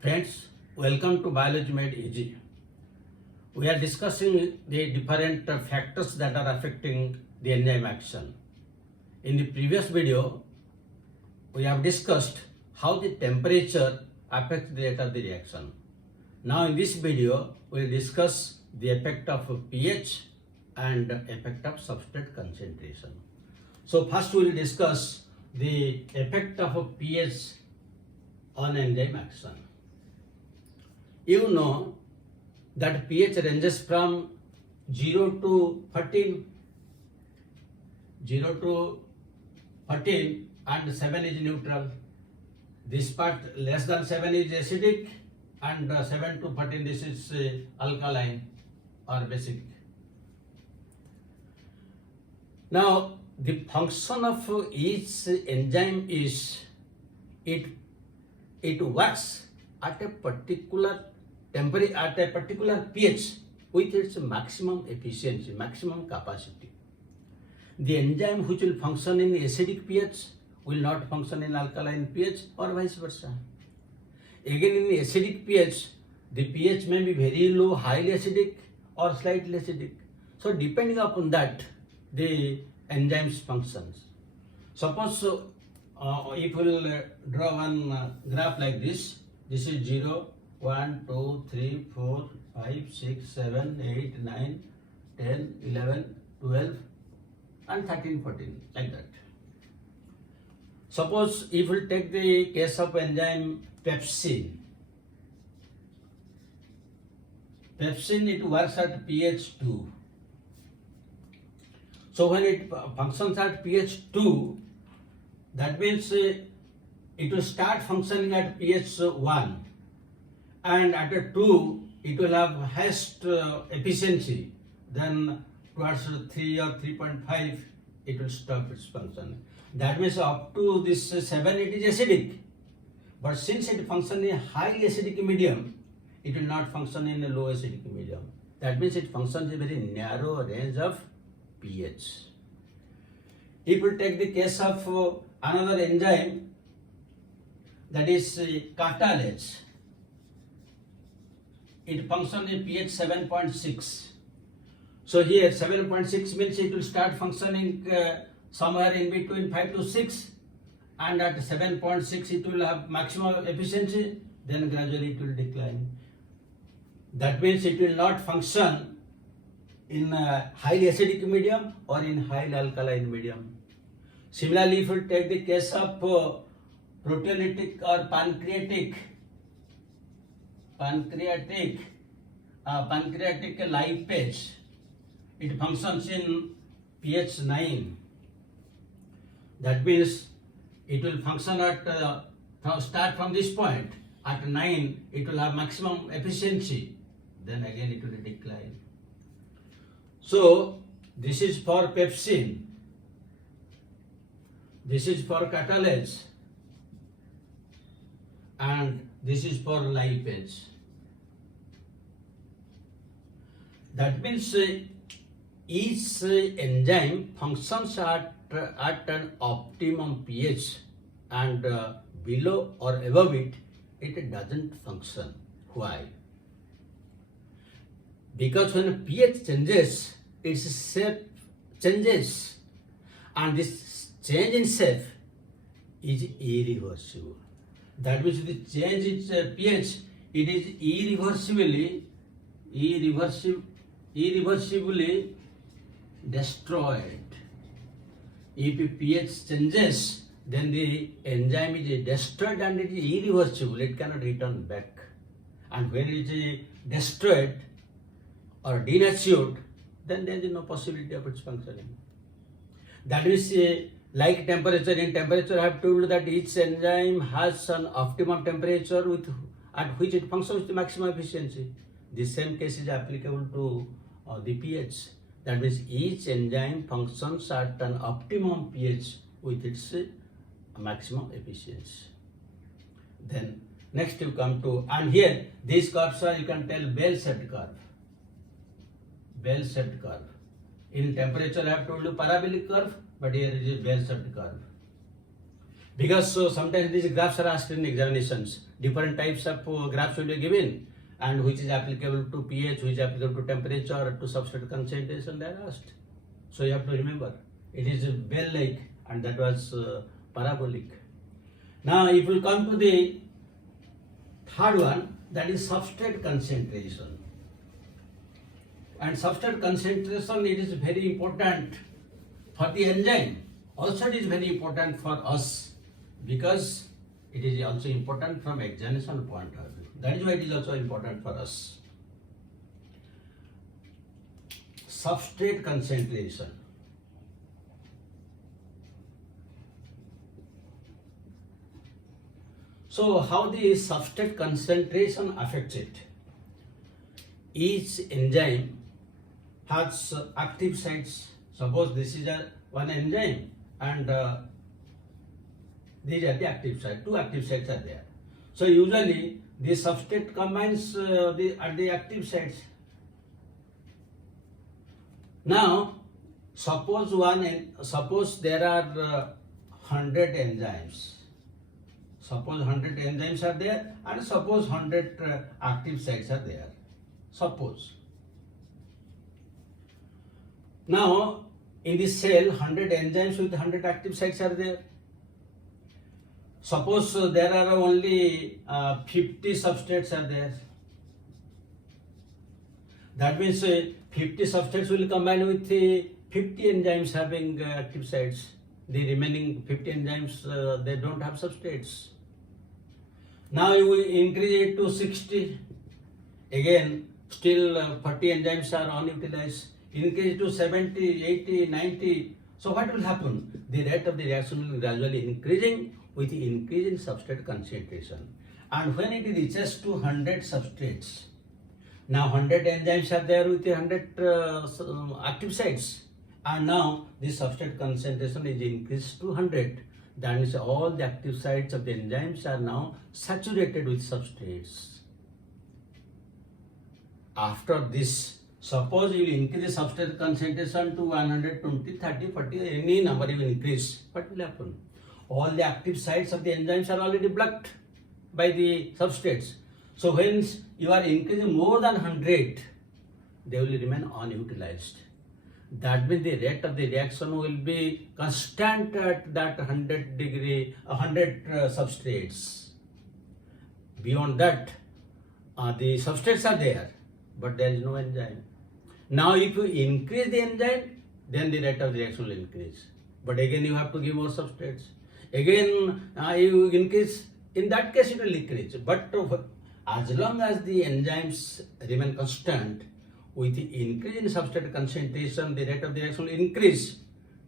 Friends, welcome to Biology Made Easy. We are discussing the different factors that are affecting the enzyme action. In the previous video, we have discussed how the temperature affects the rate of the reaction. Now in this video, we will discuss the effect of pH and effect of substrate concentration. So first we will discuss the effect of pH on enzyme action. You know that pH ranges from 0 to 13, 0 to 13 and 7 is neutral. This part less than 7 is acidic and 7 to 13 this is alkaline or basic. Now the function of each enzyme is it works at a particular temperature, at a particular pH with its maximum efficiency, maximum capacity. The enzyme which will function in acidic pH will not function in alkaline pH or vice versa. Again in acidic pH, the pH may be very low, highly acidic or slightly acidic. So depending upon that, the enzyme's functions. Suppose if we will draw one graph like this, this is 0, 1, 2, 3, 4, 5, 6, 7, 8, 9, 10, 11, 12 and 13, 14 like that. Suppose if we take the case of enzyme pepsin. Pepsin, it works at pH 2. So when it functions at pH 2, that means it will start functioning at pH 1 and at a 2 it will have highest efficiency. Then towards 3 or 3.5 it will stop its function. That means up to this 7 it is acidic. But since it functions in a highly acidic medium, it will not function in a low acidic medium. That means it functions in a very narrow range of pH. If we take the case of another enzyme, that is catalase, it functions in pH 7.6. So here 7.6 means it will start functioning somewhere in between 5 to 6, and at 7.6 it will have maximum efficiency, then gradually it will decline. That means it will not function in a highly acidic medium or in highly alkaline medium. Similarly, if we take the case of proteolytic or pancreatic lipase, it functions in pH 9. That means it will function at start from this point at 9. It will have maximum efficiency. Then again it will decline. So this is for pepsin. This is for catalase. And this is for lipase. That means each enzyme functions at an optimum pH, and below or above it, it doesn't function. Why? Because when pH changes, its shape changes, and this change in shape is irreversible. That means the change in pH, it is irreversibly destroyed. If pH changes, then the enzyme is destroyed and it is irreversible. It cannot return back. And when it is destroyed or denatured, then there is no possibility of its functioning. That is like temperature. In temperature, I have told you that each enzyme has an optimum temperature at which it functions with maximum efficiency. The same case is applicable to the pH. That means each enzyme functions at an optimum pH with its maximum efficiency. Then next you come to, and here these curves are, you can tell, bell-shaped curve. Bell-shaped curve. In temperature I have told you parabolic curve, but here it is bell-shaped curve. Because sometimes these graphs are asked in examinations. Different types of graphs will be given, and which is applicable to pH, which is applicable to temperature, to substrate concentration, they are asked. So you have to remember, it is bell-like and that was parabolic. Now if we come to the third one, that is substrate concentration. And substrate concentration, it is very important for the enzyme. Also it is very important for us because it is also important from examination point of view. That is why it is also important for us. Substrate concentration. So how the substrate concentration affects it? Each enzyme has active sites. Suppose this is one enzyme and these are the active sites. Two active sites are there. So usually the substrate combines at the active sites. Now suppose there are 100 enzymes. Suppose 100 enzymes are there and suppose 100 active sites are there. Suppose. Now in this cell 100 enzymes with 100 active sites are there. Suppose there are only 50 substrates are there. That means 50 substrates will combine with 50 enzymes having active sites. The remaining 50 enzymes, they don't have substrates. Now you will increase it to 60. Again, still 40 enzymes are unutilized. Increase it to 70, 80, 90. So what will happen? The rate of the reaction will gradually increasing with the increase in substrate concentration. And when it reaches to 100 substrates, now 100 enzymes are there with 100 active sites. And now the substrate concentration is increased to 100. That means all the active sites of the enzymes are now saturated with substrates. After this, suppose you increase substrate concentration to 120, 30, 40, any number you will increase. What will happen? All the active sites of the enzymes are already blocked by the substrates. So when you are increasing more than 100, they will remain unutilized. That means the rate of the reaction will be constant at that 100 substrates. Beyond that, the substrates are there, but there is no enzyme. Now if you increase the enzyme, then the rate of the reaction will increase. But again you have to give more substrates. Again you increase, in that case it will decrease. But as long as the enzymes remain constant, with the increase in substrate concentration, the rate of the reaction will increase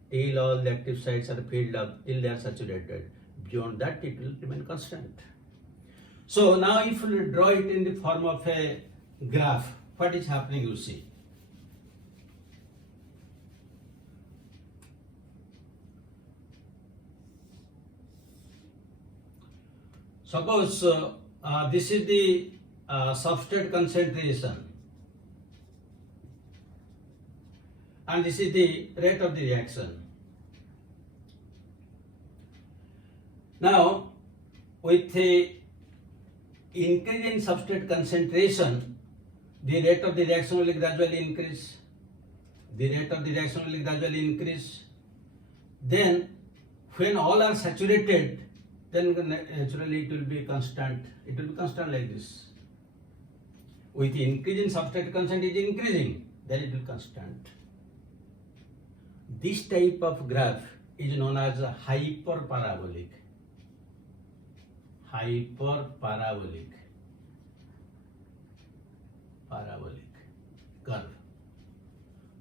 till all the active sites are filled up, till they are saturated. Beyond that, it will remain constant. So now if we draw it in the form of a graph, what is happening you see. Suppose this is the substrate concentration. And this is the rate of the reaction. Now, with the increase in substrate concentration, the rate of the reaction will gradually increase. The rate of the reaction will gradually increase. Then, when all are saturated, then naturally it will be constant. It will be constant like this. With the increase in substrate concentration is increasing, then it will be constant. This type of graph is known as a hyperparabolic. Hyperparabolic. Parabolic curve.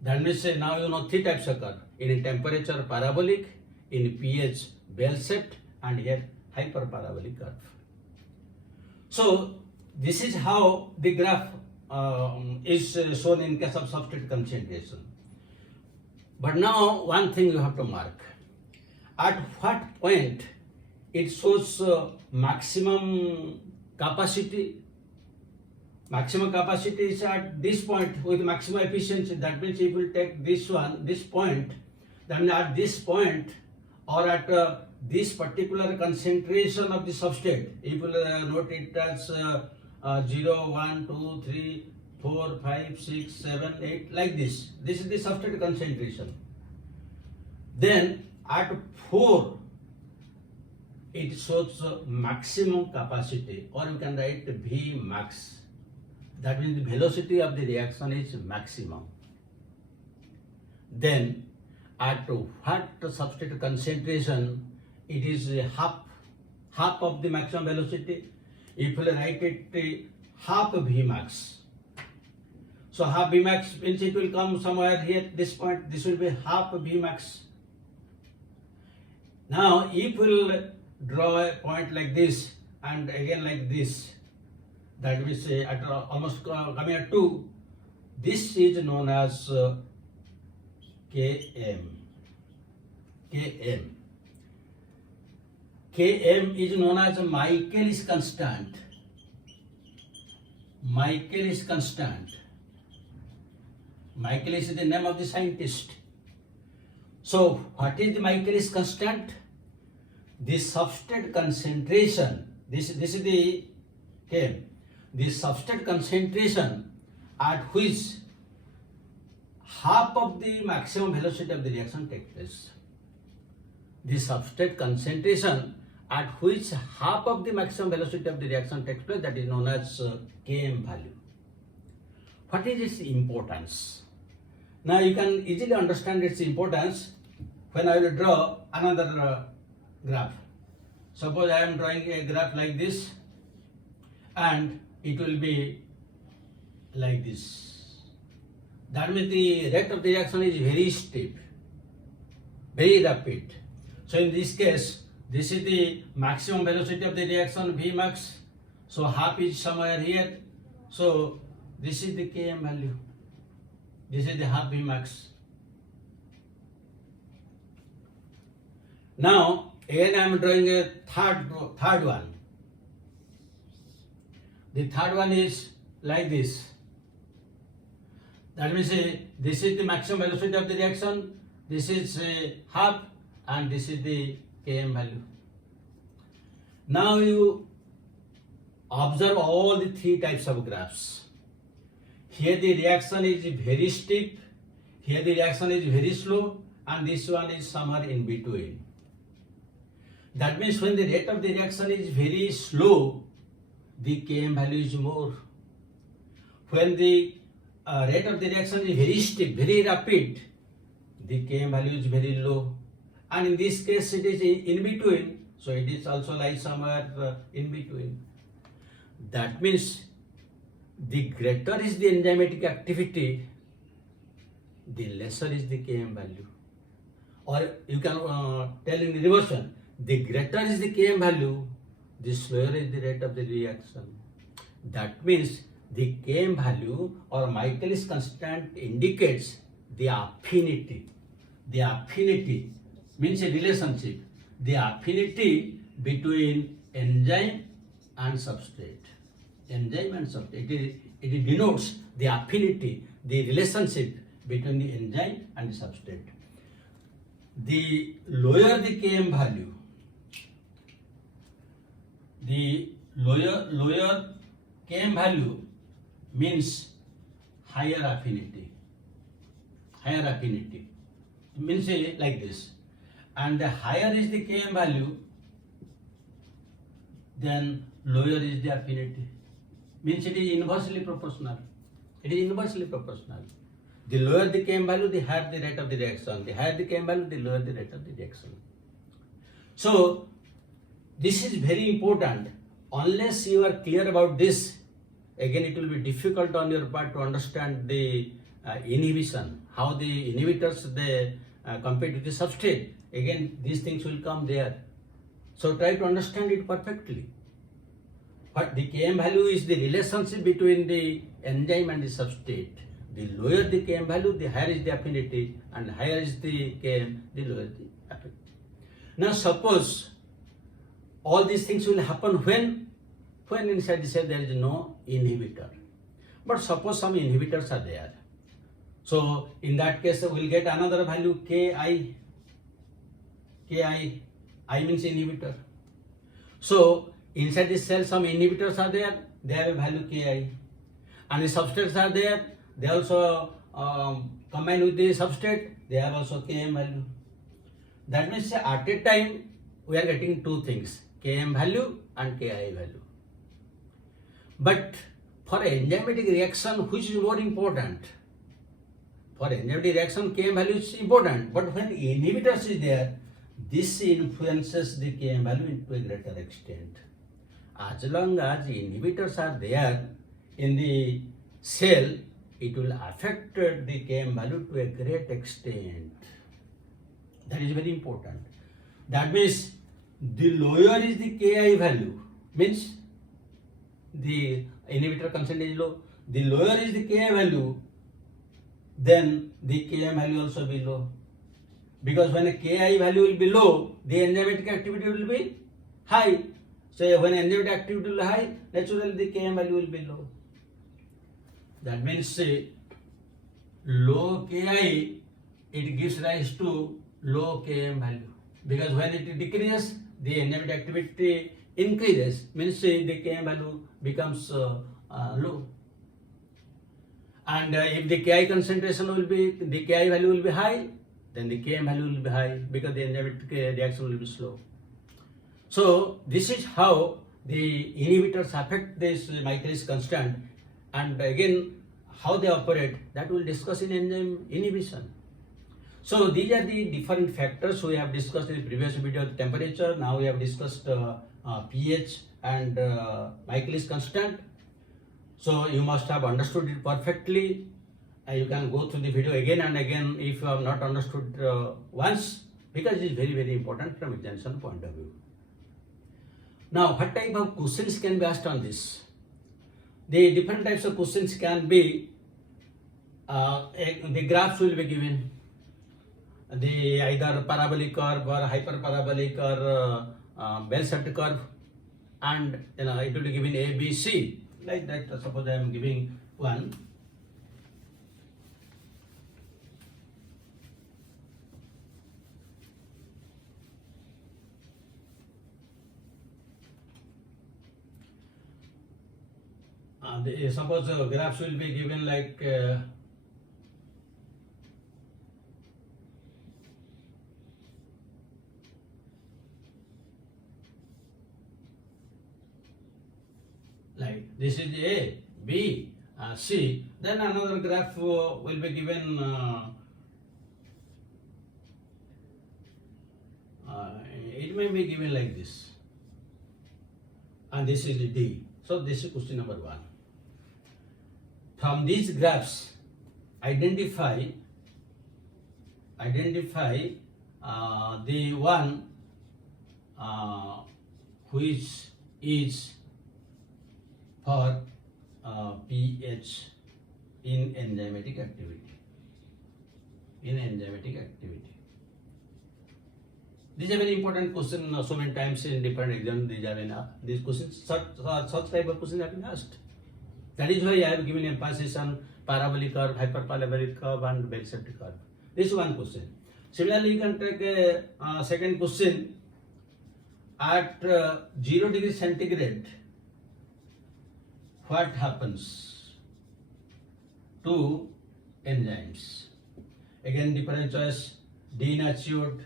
That means now you know three types of curve. In temperature parabolic, in pH bell-shaped, and here hyperparabolic curve. So this is how the graph is shown in case of substrate concentration. But now one thing you have to mark. At what point it shows maximum capacity? Maximum capacity is at this point with maximum efficiency. That means if we take this one, this point, then at this point or at this particular concentration of the substrate, if you note it as 0, 1, 2, 3, 4, 5, 6, 7, 8, like this. This is the substrate concentration. Then at 4, it shows maximum capacity, or you can write V max. That means the velocity of the reaction is maximum. Then at what substrate concentration, it is half of the maximum velocity. If you write it half V max. So half V max means it will come somewhere here at this point. This will be half V max. Now if we will draw a point like this and again like this, that we say at almost coming at 2, this is known as Km. Km is known as a Michaelis constant. Michaelis constant. Michaelis is the name of the scientist. So what is the Michaelis constant? The substrate concentration. This is the Km. The substrate concentration at which half of the maximum velocity of the reaction takes place. The substrate concentration at which half of the maximum velocity of the reaction takes place, that is known as Km value. What is its importance? Now you can easily understand its importance when I will draw another graph. Suppose I am drawing a graph like this and it will be like this. That means the rate of the reaction is very steep, very rapid. So in this case, this is the maximum velocity of the reaction, V max. So half is somewhere here. So this is the Km value. This is the half V max. Now again I am drawing a third one. The third one is like this. That means this is the maximum velocity of the reaction, this is half, and this is the Km value. Now you observe all the 3 types of graphs. Here the reaction is very steep, here the reaction is very slow, and this one is somewhere in between. That means when the rate of the reaction is very slow, the Km value is more. When the rate of the reaction is very steep, very rapid, the Km value is very low. And in this case it is in between, so it is also like somewhere in between. That means the greater is the enzymatic activity, the lesser is the Km value. Or you can tell in the reverse one, the greater is the Km value, the slower is the rate of the reaction. That means the Km value or Michaelis constant indicates the affinity. The affinity means a relationship. The affinity between enzyme and substrate. Enzyme and substrate. It denotes the affinity, the relationship between the enzyme and the substrate. The lower the Km value, the lower Km value means higher affinity. Higher affinity. It means like this. And the higher is the Km value, then lower is the affinity. Means it is inversely proportional. It is inversely proportional. The lower the Km value, the higher the rate of the reaction. The higher the Km value, the lower the rate of the reaction. So this is very important. Unless you are clear about this, again it will be difficult on your part to understand the inhibition, how the inhibitors they compete with the substrate. Again these things will come there. So try to understand it perfectly. But the Km value is the relationship between the enzyme and the substrate. The lower the Km value, the higher is the affinity, and higher is the Km, the lower the affinity. Now suppose all these things will happen when inside the cell there is no inhibitor. But suppose some inhibitors are there. So in that case we will get another value Ki, I means inhibitor. So inside this cell some inhibitors are there, they have a value Ki. And the substrates are there, they also combine with the substrate, they have also Km value. That means at a time we are getting two things, Km value and Ki value. But for enzymatic reaction, which is more important? For enzymatic reaction, Km value is important, but when inhibitors is there, this influences the Km value to a greater extent. As long as inhibitors are there in the cell, it will affect the Km value to a great extent. That is very important. That means the lower is the Ki value, means the inhibitor consent is low, the lower is the Ki value, then the Km value also be low. Because when a Ki value will be low, the enzymatic activity will be high. So when enzymatic activity will be high, naturally the Km value will be low. That means low Ki, it gives rise to low Km value. Because when it decreases, the enzymatic activity increases, means the Km value becomes low. And if the Ki concentration will be, the Ki value will be high, then the Km value will be high because the enzymatic reaction will be slow. So this is how the inhibitors affect this Michaelis constant, and again how they operate, that we'll discuss in enzyme inhibition. So these are the different factors we have discussed in the previous video. Temperature, now we have discussed pH and Michaelis constant. So you must have understood it perfectly. You can go through the video again and again if you have not understood once, because it is very, very important from examination point of view. Now, what type of questions can be asked on this? The different types of questions can be, the graphs will be given, the either parabolic curve or hyperparabolic or bell-shaped curve, and it will be given A, B, C, like that. Suppose I am giving one. Suppose graphs will be given like this is A, B, C. Then another graph will be given it may be given like this, and this is D. So this is question number 1. From these graphs, identify the one which is for pH in enzymatic activity. This is a very important question. So many times in different exams these questions, such type of questions have been asked. That is why I have given emphasis on parabolic curve, hyperparabolic curve, and bell-shaped curve. This is one question. Similarly, you can take a second question. At 0 degree centigrade, what happens to enzymes? Again, different choice: denatured,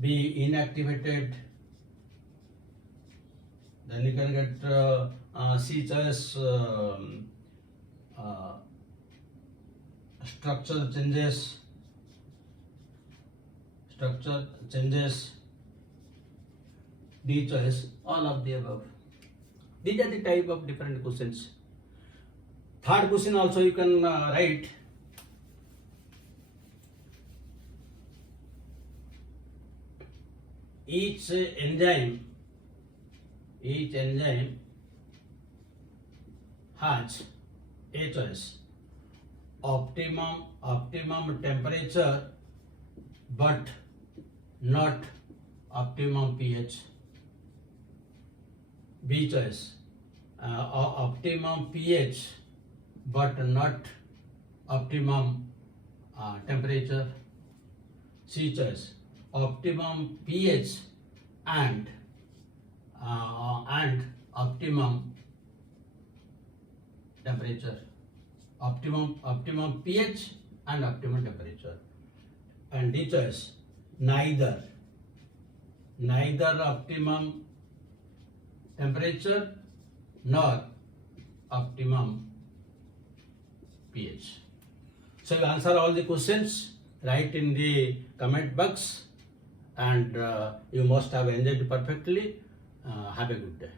B, inactivated. Then you can get C choice, structure changes, D choice, all of the above. These are the type of different questions. Third question also you can write. Each enzyme has A choice, optimum temperature but not optimum pH. B choice, optimum pH but not optimum temperature. C choice, optimum pH and optimum temperature. Optimum pH and optimum temperature. And D choice, neither optimum temperature nor optimum pH. So you answer all the questions, write in the comment box, and you must have enjoyed perfectly. Have a good day.